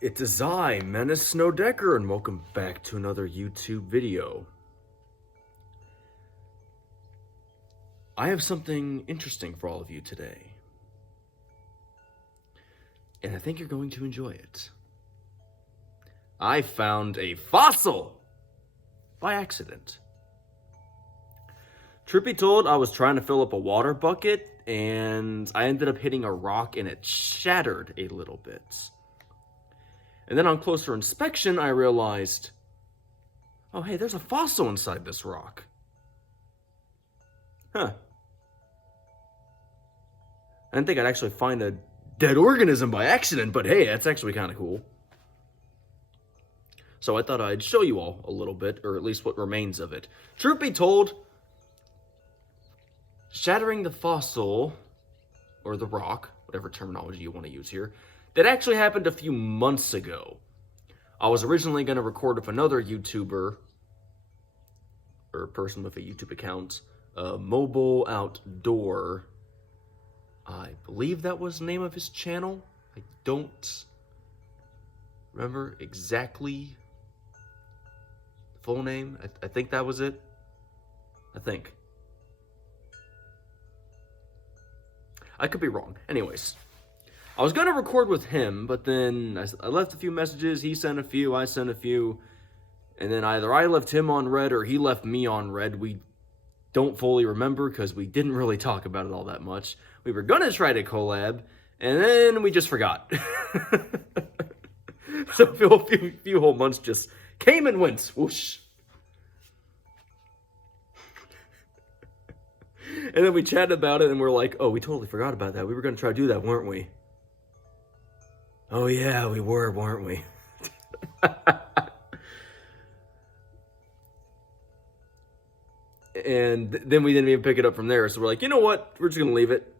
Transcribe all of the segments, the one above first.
It is I, Menace Snowdecker, and welcome back to another YouTube video. I have something interesting for all of you today. And I think you're going to enjoy it. I found a fossil! By accident. Truth be told, I was trying to fill up a water bucket, and I ended up hitting a rock and it shattered a little bit. And then on closer inspection, I realized, oh hey, there's a fossil inside this rock. Huh. I didn't think I'd actually find a dead organism by accident, but hey, that's actually kind of cool. So I thought I'd show you all a little bit, or at least what remains of it. Truth be told, shattering the fossil, or the rock, whatever terminology you want to use here, that actually happened a few months ago. I was originally going to record with another YouTuber, or a person with a YouTube account, Mobile Outdoor. I believe that was the name of his channel. I don't remember exactly the full name. I think that was it. I think. I could be wrong. Anyways. I was going to record with him, but then I left a few messages, he sent a few, I sent a few, and then either I left him on red or he left me on red. We don't fully remember because we didn't really talk about it all that much. We were going to try to collab, and then we just forgot. So a few whole months just came and went, whoosh. And then we chatted about it, and we're like, oh, we totally forgot about that. We were going to try to do that, weren't we? Oh yeah, we were, weren't we? And then we didn't even pick it up from there. So we're like, you know what? We're just going to leave it.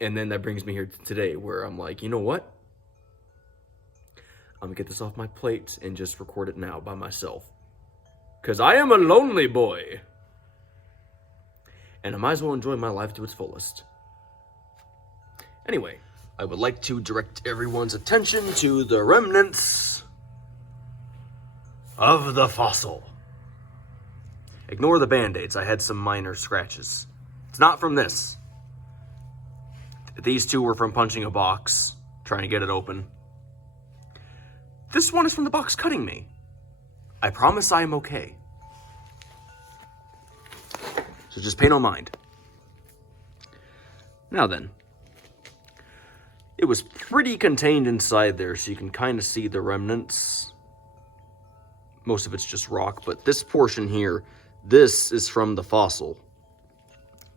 And then that brings me here today where I'm like, you know what? I'm going to get this off my plate and just record it now by myself. Because I am a lonely boy. And I might as well enjoy my life to its fullest. Anyway. I would like to direct everyone's attention to the remnants of the fossil. Ignore the band-aids, I had some minor scratches. It's not from this. These two were from punching a box, trying to get it open. This one is from the box cutting me. I promise I am okay. So just pay no mind. Now then. It was pretty contained inside there, so you can kind of see the remnants. Most of it's just rock, but this portion here, this is from the fossil.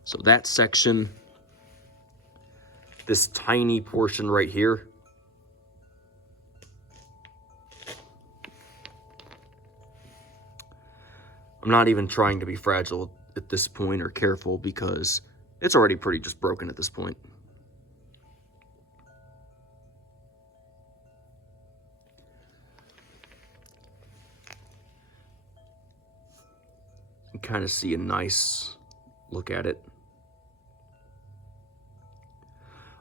So that section, this tiny portion right here, I'm not even trying to be fragile at this point or careful because it's already pretty just broken at this point. Kind of see a nice look at it.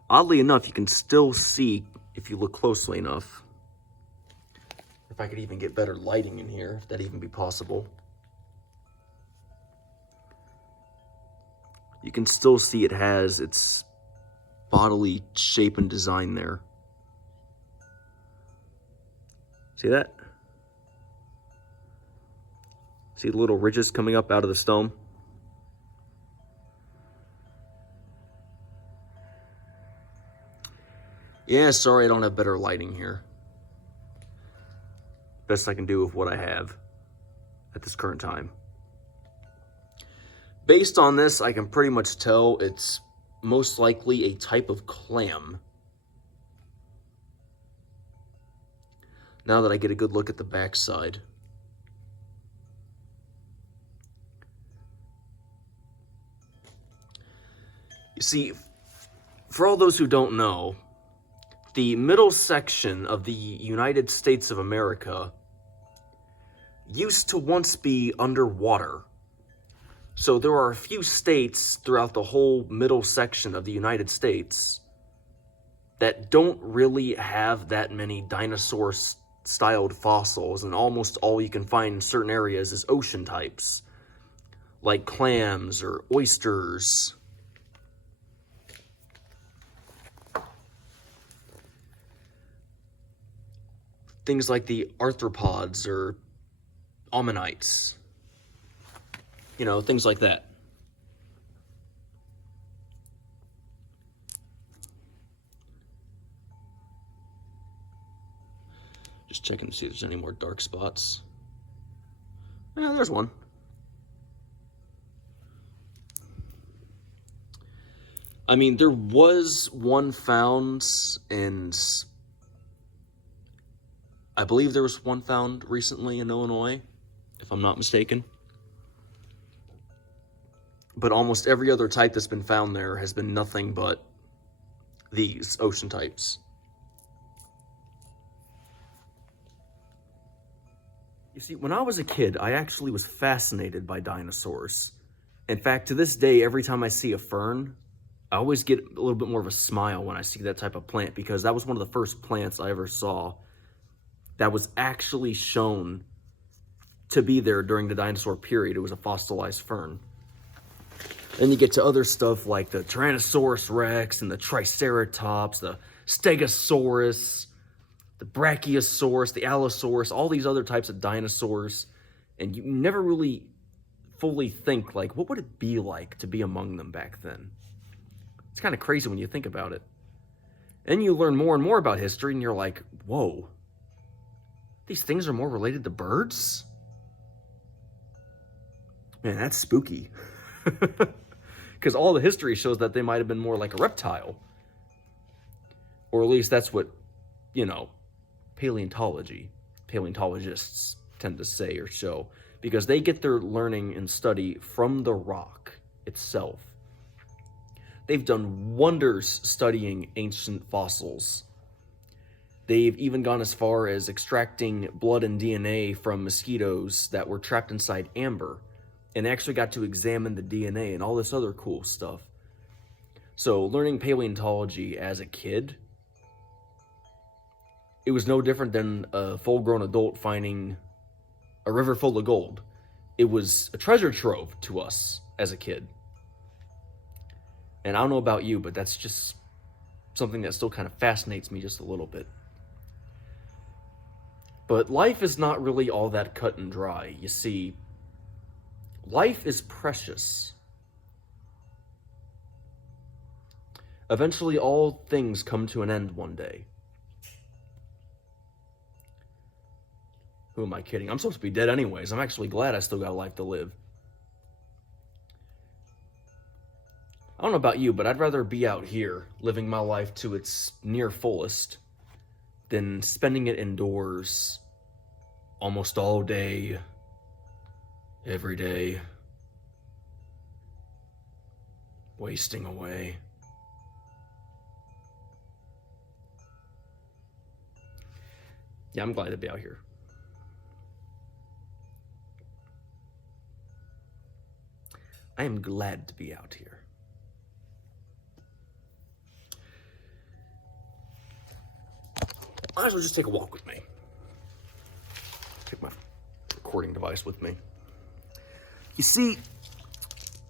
Oddly enough, you can still see, if you look closely enough, if I could even get better lighting in here, if that even be possible. You can still see it has its bodily shape and design there. See that? See the little ridges coming up out of the stone? Yeah, sorry I don't have better lighting here. Best I can do with what I have at this current time. Based on this, I can pretty much tell it's most likely a type of clam. Now that I get a good look at the backside. You see, for all those who don't know, the middle section of the United States of America used to once be underwater. So there are a few states throughout the whole middle section of the United States that don't really have that many dinosaur-styled fossils, and almost all you can find in certain areas is ocean types, like clams or oysters. Things like the arthropods or ammonites. You know, things like that. Just checking to see if there's any more dark spots. Yeah, there's one. I mean, there was one found, and I believe there was one found recently in Illinois, if I'm not mistaken. But almost every other type that's been found there has been nothing but these ocean types. You see, when I was a kid, I actually was fascinated by dinosaurs. In fact, to this day, every time I see a fern, I always get a little bit more of a smile when I see that type of plant, because that was one of the first plants I ever saw that was actually shown to be there during the dinosaur period. It was a fossilized fern. Then you get to other stuff like the Tyrannosaurus Rex and the Triceratops, the Stegosaurus, the Brachiosaurus, the Allosaurus, all these other types of dinosaurs. And you never really fully think, like, what would it be like to be among them back then? It's kind of crazy when you think about it. And you learn more and more about history, and you're like, whoa, these things are more related to birds? Man, that's spooky. Because all the history shows that they might have been more like a reptile. Or at least that's what, you know, paleontologists tend to say or show. Because they get their learning and study from the rock itself. They've done wonders studying ancient fossils. They've even gone as far as extracting blood and DNA from mosquitoes that were trapped inside amber, and actually got to examine the DNA and all this other cool stuff. So learning paleontology as a kid, it was no different than a full-grown adult finding a river full of gold. It was a treasure trove to us as a kid. And I don't know about you, but that's just something that still kind of fascinates me just a little bit. But life is not really all that cut and dry. You see, life is precious. Eventually, all things come to an end one day. Who am I kidding? I'm supposed to be dead anyways. I'm actually glad I still got a life to live. I don't know about you, but I'd rather be out here, living my life to its near fullest, than spending it indoors almost all day, every day, wasting away. Yeah, I'm glad to be out here. I am glad to be out here. Might as well just take a walk with me. Take my recording device with me. You see,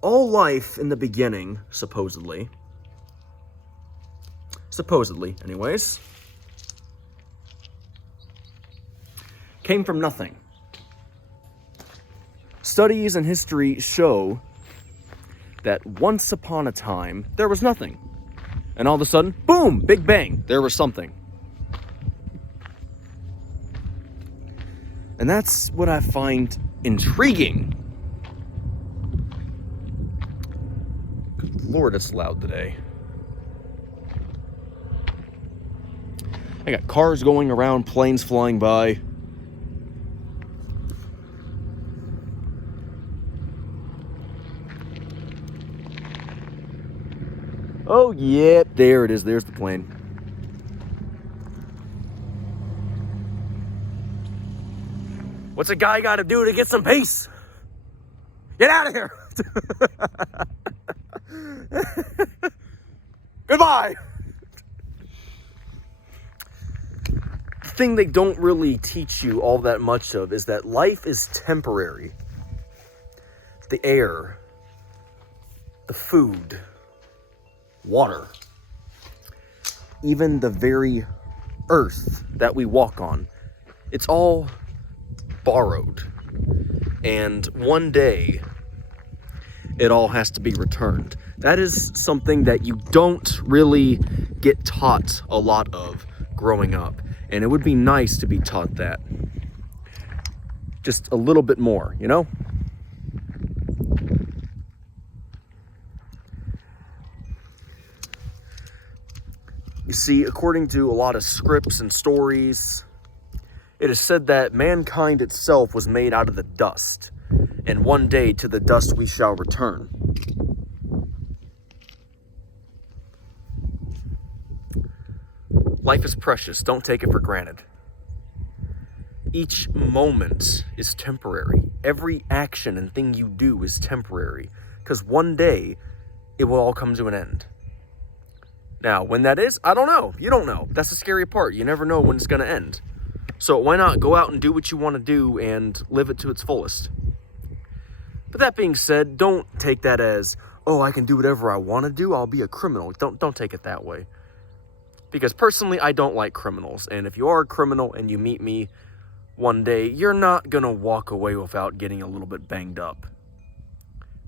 all life in the beginning, supposedly anyways, came from nothing. Studies and history show that once upon a time, there was nothing. And all of a sudden, boom, Big Bang, there was something. And that's what I find intriguing. Good Lord, it's loud today. I got cars going around, planes flying by. Oh, yeah, there it is. There's the plane. What's a guy got to do to get some peace? Get out of here. Goodbye. thing they don't really teach you all that much of is that life is temporary. The air, the food, water, even the very earth that we walk on, it's all borrowed. And one day, it all has to be returned. That is something that you don't really get taught a lot of growing up. And it would be nice to be taught that. Just a little bit more, you know? You see, according to a lot of scripts and stories, it is said that mankind itself was made out of the dust, and one day to the dust we shall return. Life is precious. Don't take it for granted. Each moment is temporary. Every action and thing you do is temporary, because one day it will all come to an end. Now, when that is, I don't know. You don't know. That's the scary part. You never know when it's going to end. So why not go out and do what you want to do and live it to its fullest? But that being said, don't take that as, oh, I can do whatever I want to do. I'll be a criminal. Don't take it that way. Because personally, I don't like criminals. And if you are a criminal and you meet me one day, you're not going to walk away without getting a little bit banged up.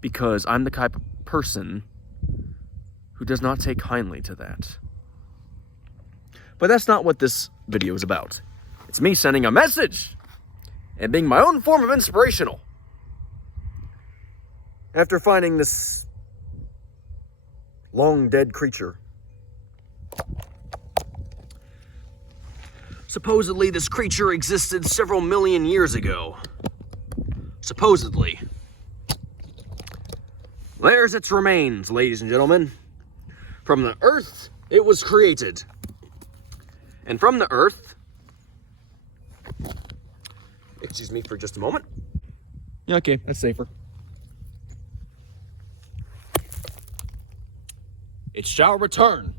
Because I'm the type of person who does not take kindly to that. But that's not what this video is about. It's me sending a message and being my own form of inspirational. After finding this long dead creature, supposedly this creature existed several million years ago. Supposedly. There's its remains, ladies and gentlemen. From the earth, it was created. And from the earth, excuse me for just a moment. Yeah, okay, that's safer. It shall return.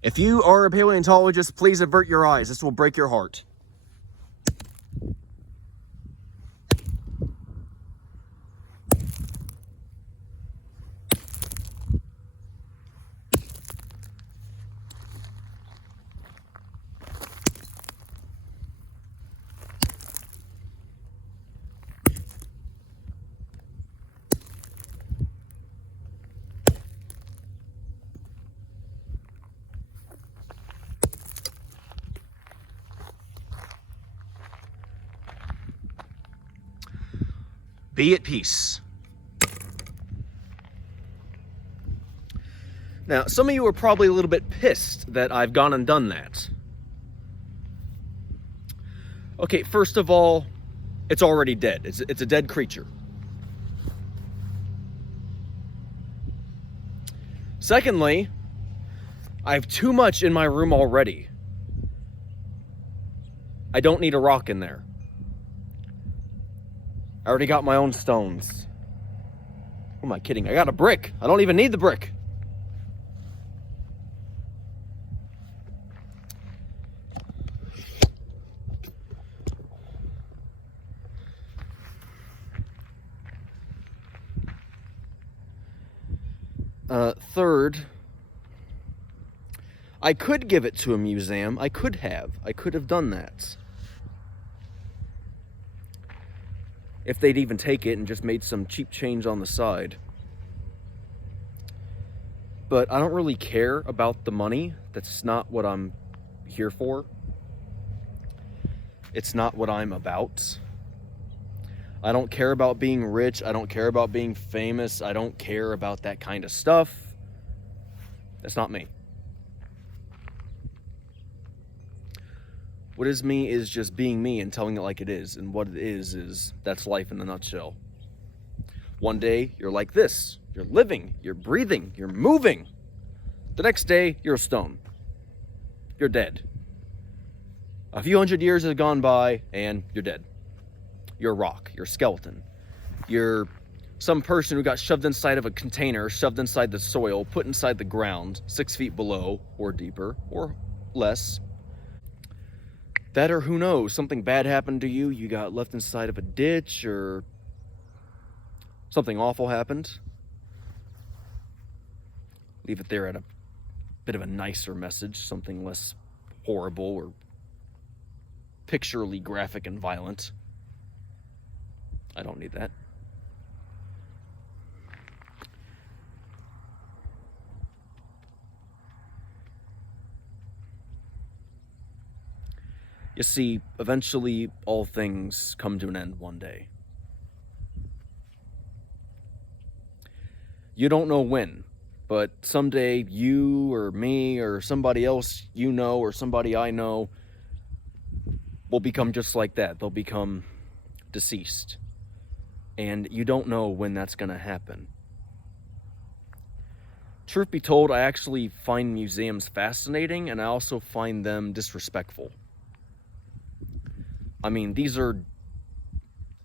If you are a paleontologist, please avert your eyes. This will break your heart. Be at peace. Now, some of you are probably a little bit pissed that I've gone and done that. Okay, first of all, it's already dead. It's a dead creature. Secondly, I have too much in my room already. I don't need a rock in there. I already got my own stones. Who am I kidding? I got a brick. I don't even need the brick. Third, I could give it to a museum. I could have done that. If they'd even take it and just made some cheap change on the side. But I don't really care about the money. That's not what I'm here for. It's not what I'm about. I don't care about being rich. I don't care about being famous. I don't care about that kind of stuff. That's not me. What is me is just being me and telling it like it is. And what it is that's life in a nutshell. One day, you're like this. You're living, you're breathing, you're moving. The next day, you're a stone. You're dead. A few hundred years have gone by, and you're dead. you're a rock, you're a skeleton. You're some person who got shoved inside of a container, shoved inside the soil, put inside the ground, 6 feet below, or deeper, or less. That, or who knows, something bad happened to you, you got left inside of a ditch, or something awful happened. Leave it there at a bit of a nicer message, something less horrible or picturally graphic and violent. I don't need that. You see, eventually all things come to an end one day. You don't know when, but someday you or me or somebody else you know or somebody I know will become just like that. They'll become deceased. And you don't know when that's going to happen. Truth be told, I actually find museums fascinating, and I also find them disrespectful. I mean,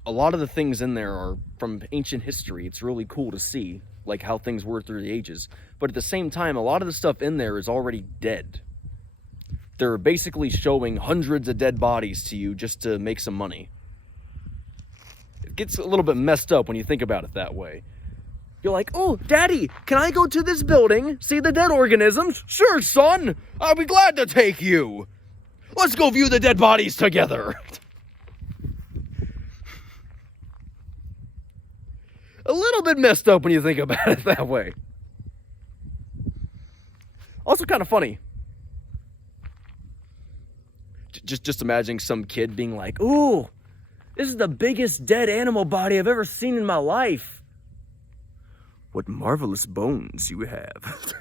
a lot of the things in there are from ancient history. It's really cool to see, like how things were through the ages. But at the same time, a lot of the stuff in there is already dead. They're basically showing hundreds of dead bodies to you just to make some money. It gets a little bit messed up when you think about it that way. You're like, oh, Daddy, can I go to this building, see the dead organisms? Sure, son, I'll be glad to take you. Let's go view the dead bodies together. A little bit messed up when you think about it that way. Also kind of funny. Just imagining some kid being like, ooh, this is the biggest dead animal body I've ever seen in my life. What marvelous bones you have.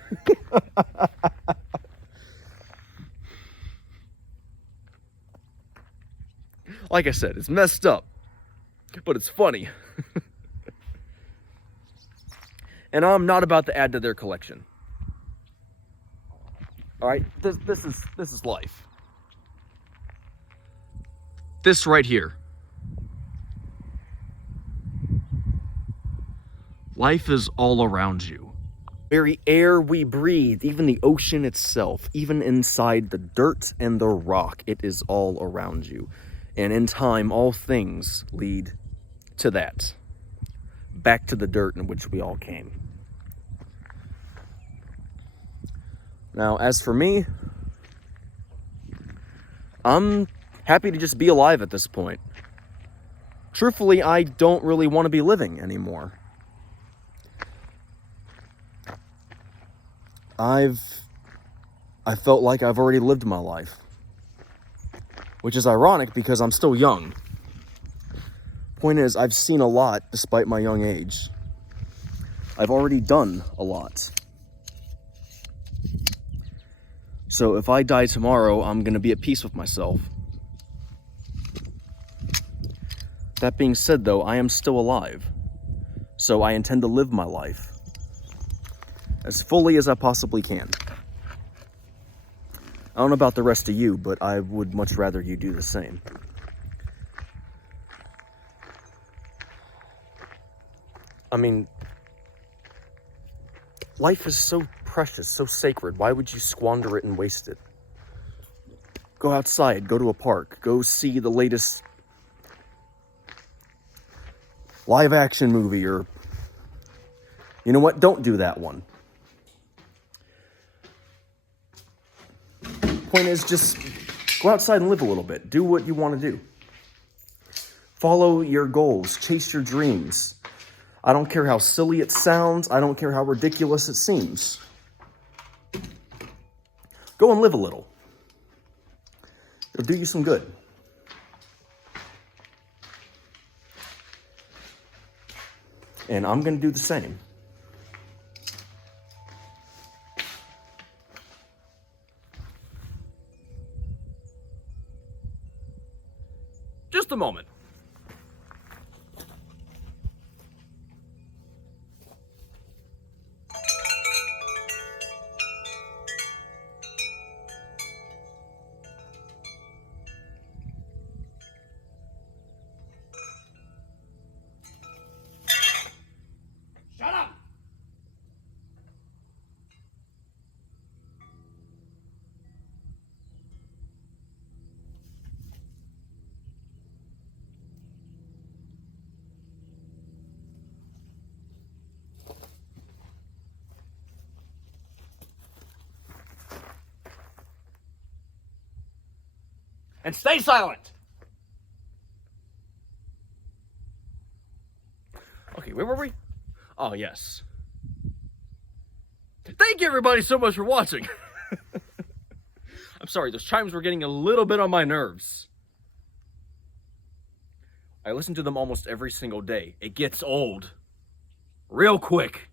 Like I said, it's messed up, but it's funny. And I'm not about to add to their collection. All right, this is life. This right here. Life is all around you. Very air we breathe, even the ocean itself, even inside the dirt and the rock, it is all around you. And in time, all things lead to that. Back to the dirt in which we all came. Now, as for me, I'm happy to just be alive at this point. Truthfully, I don't really want to be living anymore. I felt like I've already lived my life. Which is ironic because I'm still young. Point is, I've seen a lot despite my young age. I've already done a lot. So if I die tomorrow, I'm going to be at peace with myself. That being said, though, I am still alive. So I intend to live my life as fully as I possibly can. I don't know about the rest of you, but I would much rather you do the same. I mean, life is so precious, so sacred. Why would you squander it and waste it? Go outside, go to a park, go see the latest live action movie, or you know what? Don't do that one. Point is, just go outside and live a little bit. Do what you want to do. Follow your goals. Chase your dreams. I don't care how silly it sounds. I don't care how ridiculous it seems. Go and live a little. It'll do you some good. And I'm going to do the same. Just a moment. And stay silent! Okay, where were we? Oh, yes. Thank you everybody so much for watching. I'm sorry, those chimes were getting a little bit on my nerves. I listen to them almost every single day. It gets old. Real quick.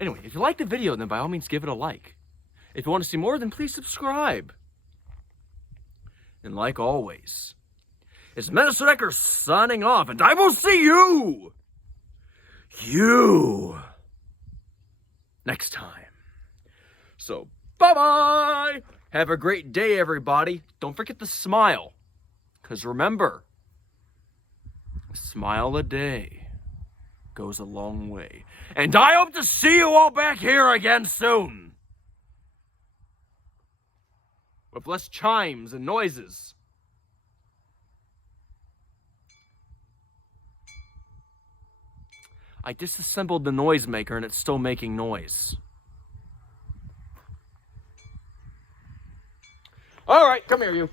Anyway, if you liked the video, then by all means give it a like. If you want to see more, then please subscribe. And like always, it's Menace Wrecker signing off, and I will see you next time. So, bye-bye! Have a great day, everybody. Don't forget to smile. Because remember, a smile a day goes a long way. And I hope to see you all back here again soon. With less chimes and noises. I disassembled the noisemaker and it's still making noise. All right, come here, you.